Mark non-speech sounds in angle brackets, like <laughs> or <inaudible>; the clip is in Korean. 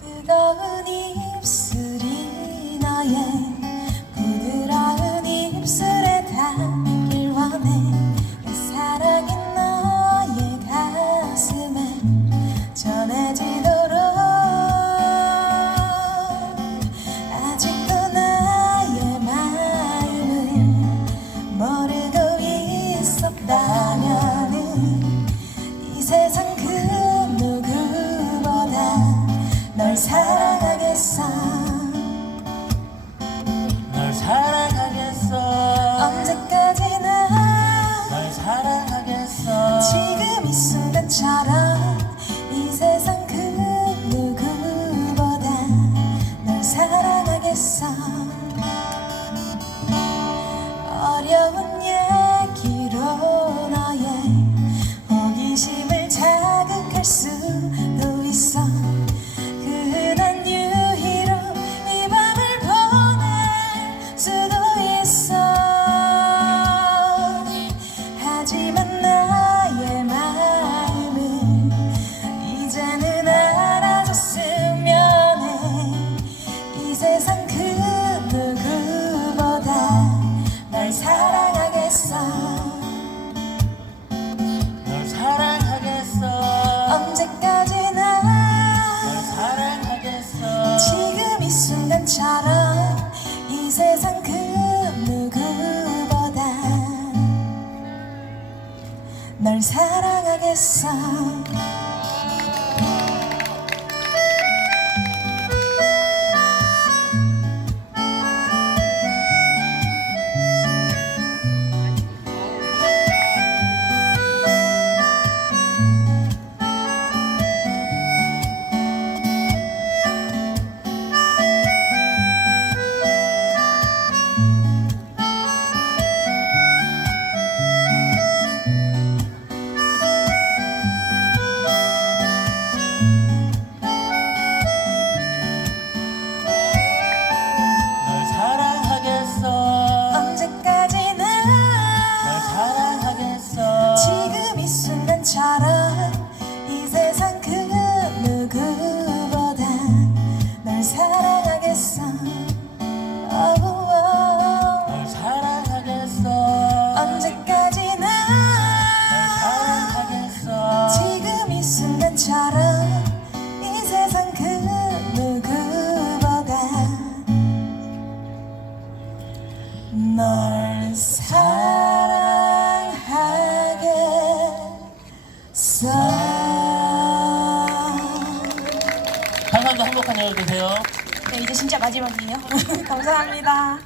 뜨거운 이 সারা side. 널 사랑하게 감사합니다. 행복한 여름 되세요. 네, 이제 진짜 마지막이에요. <laughs> 감사합니다.